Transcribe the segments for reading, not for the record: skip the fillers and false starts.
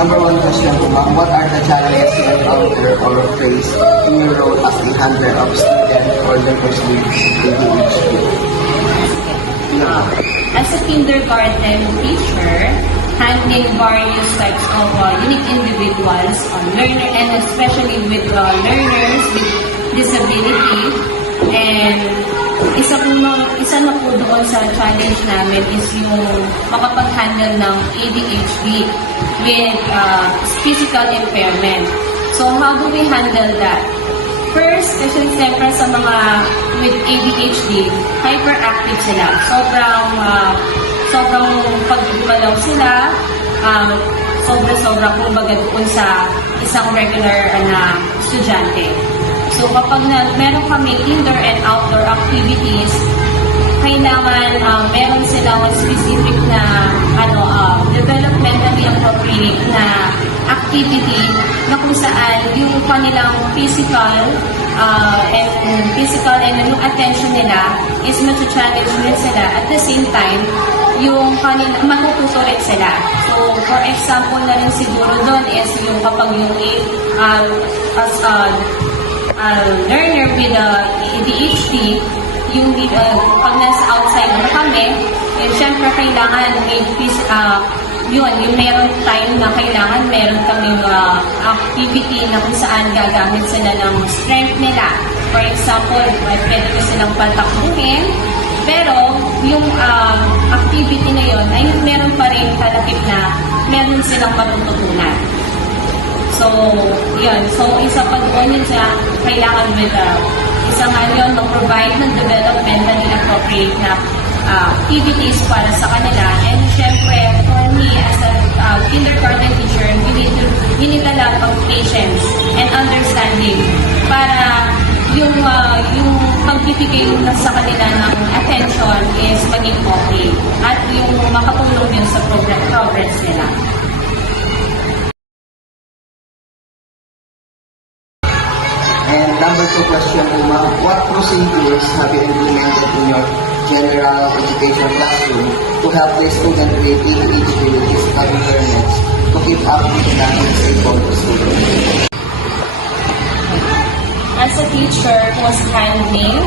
Number one question po, ma'am. What are the challenges you encounter or face in your role as a handler of students or learners with ADHD? As a kindergarten teacher, handling various types of unique individuals, learner, and especially with learners with disability. And isa na po doon sa challenge namin is yung makapag-handle ng ADHD with physical impairment. So how do we handle that? First, kasi siyempre sa mga with ADHD, hyperactive sila. Sobrang pagdumalaw sila, sobra kumbaga doon sa isang regular na estudyante. So kapag meron kami indoor and outdoor activities, kailangan meron silang specific na developmentally appropriate na activity na kung saan yung kanilang physical and yung attention nila is matu-challenge rin sila. At the same time, yung matututo rin sila. So, for example na rin siguro doon is yung kapag yung as a learner with ADHD, yung pag nasa outside na kami, syempre kailangan yung meron time na kailangan meron kaming activity na kung saan gagamit sila ng strength nila. For example, pwede ko silang patakbuhin, pero yung activity na yun ay meron pa rin kalakip na meron silang matututunan. So, yun. So, isa pa doon yun sa kailangan with isa nga yun mag-provide ng developmentally appropriate na activities para sa kanila. And syempre, for me as a kindergarten teacher, we need a lot of patience and understanding para yung pagbibigay na sa kanila ng attention is maging okay at yung makatulong yun sa progress nila. And number two question po, ma'am. What procedures have you implemented in your general education classroom to help the student with ADHD with physical impairments to keep up with the disabled students? As a teacher who was handling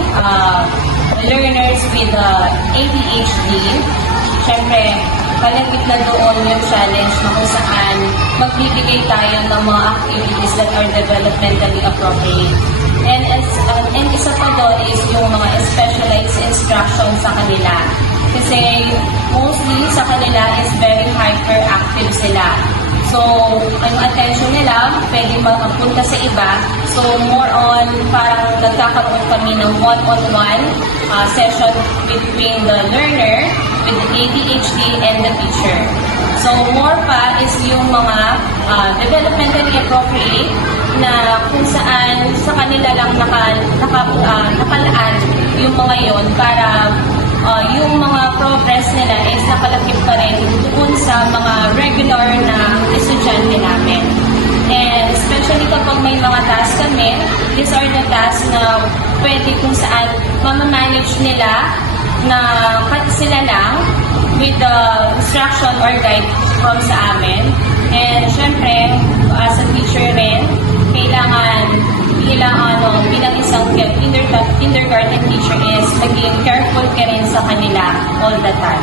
learners with ADHD, syempre, kalapit na doon yung challenge na kung saan magbibigay tayo ng mga activities that are developmentally appropriate. And isa pa doon is yung mga specialized instruction sa kanila. Kasi mostly sa kanila is very hyperactive sila. So, ang attention nila pwede makapunta sa iba. So, more on parang nagkakaroon kami ng one-on-one session between the learner with the ADHD and the teacher. So, more pa is yung mga developmentally appropriate na kung saan sa kanila lang nakalaan yung mga yon para yung mga progress nila is nakalakip pa rin doon sa mga regular na estudyante namin. And especially kapag may mga tasks kami, these are the tasks na pwede kung saan mamamanage nila na sila lang with the instruction or guide from sa amin. And syempre, as a teacher rin, kailangan bilang isang kindergarten teacher is maging careful ka rin sa kanila all the time.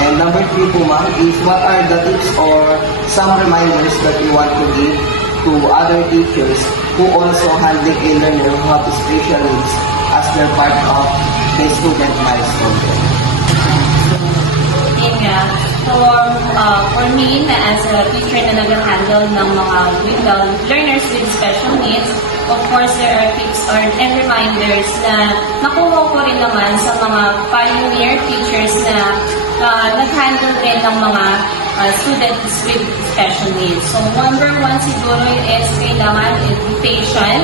And number three po, ma'am, is what are the tips or some reminders that you want to give to other teachers who also handle a learner who have special needs as their part of the student milestone? For me, as a teacher na nag-handle ng mga learners with special needs, of course, there are tips and reminders na nakuha ko rin naman sa mga pioneer teachers na nag-handle din ng mga students with special needs. So, number one siguro is kailangan be patient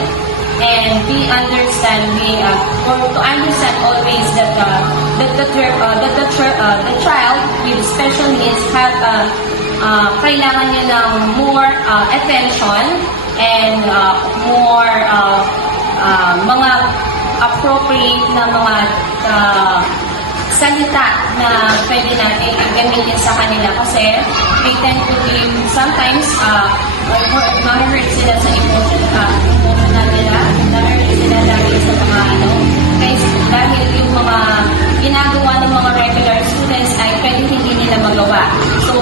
and be understanding or to understand always that the child with special needs have kailangan niya ng more attention and more mga appropriate na mga salita na pwede natin gamitin sa kanila kasi they tend to be sometimes ma-hurt sila sa emotional nila, ma-hurt sila dahil sa mga guys, dahil yung mga ginagawa ng mga regular students ay pwede hindi nila magawa. So,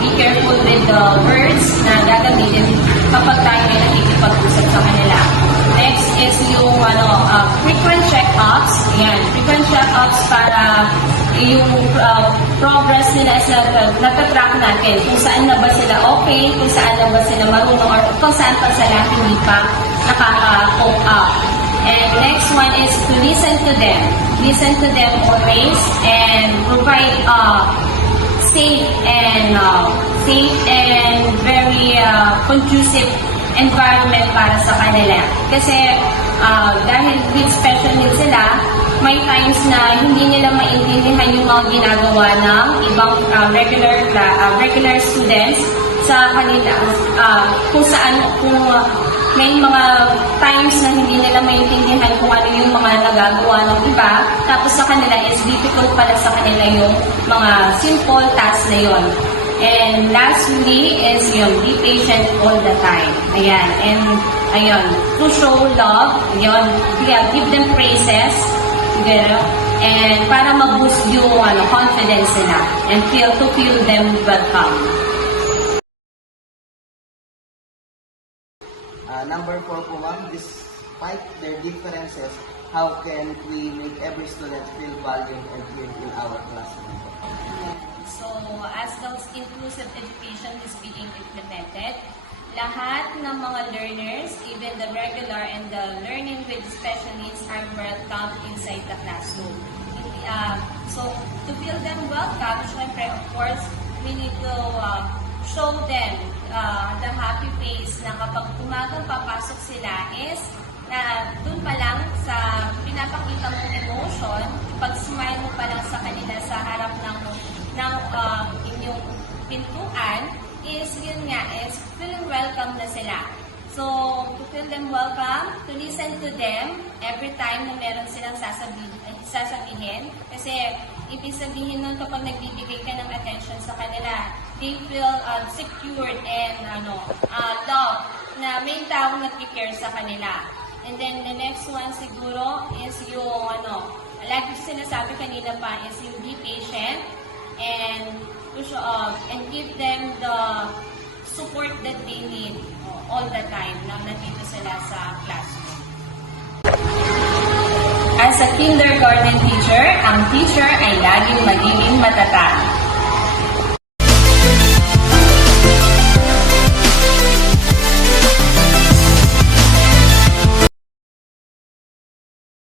be careful with the words na gagamitin kapag tayo ay nakikipag-usap sa kanila. Next is yung frequent check-ups. Yan, frequent check-ups para yung progress nila is natatrack natin. Kung saan na ba sila okay, kung saan na ba sila marunong, or kung saan pa sila hindi pa nakaka-cope up. And next one is to listen to them. Listen to them always and provide safe and very conducive environment para sa kanila. Kasi dahil with special needs sila, may times na hindi nila maintindihan yung mga ginagawa ng ibang regular students sa kanila. Kung may mga times na hindi nila maintindihan kung ano yung mga nagagawa ng iba, tapos sa kanila is difficult pala sa kanila yung mga simple tasks na yon. And lastly is yung be patient all the time. Ayan. And ayun, to show love, ayun, give them praises, and para ma-boost yung confidence nila and feel them welcome. Number 4 po ma'am, despite their differences, how can we make every student feel valued and heard in our classroom? So, as those inclusive education is being implemented, lahat ng mga learners, even the regular and the learning with special needs are welcome inside the classroom. So, to feel them welcome, syempre, of course, we need to show them the happy face na kapag umagang papasok sila is na dun pa lang sa pinapakita mong emotion, pag-smile mo pa lang sa kanila sa harap ng inyong pintuan, is yun nga, is feeling welcome na sila. So, to feel them welcome, to listen to them every time na meron silang sasabihin. Kasi, ibig sabihin nun kapag nagbibigay ka ng attention sa kanila, they feel secured and love na may taong nag-care sa kanila. And then, the next one siguro is yung like sinasabi kanina pa, is yung be patient and and give them the support that they need all the time na nandito sila sa classroom. As a kindergarten teacher, ang teacher ay laging magiging matatag.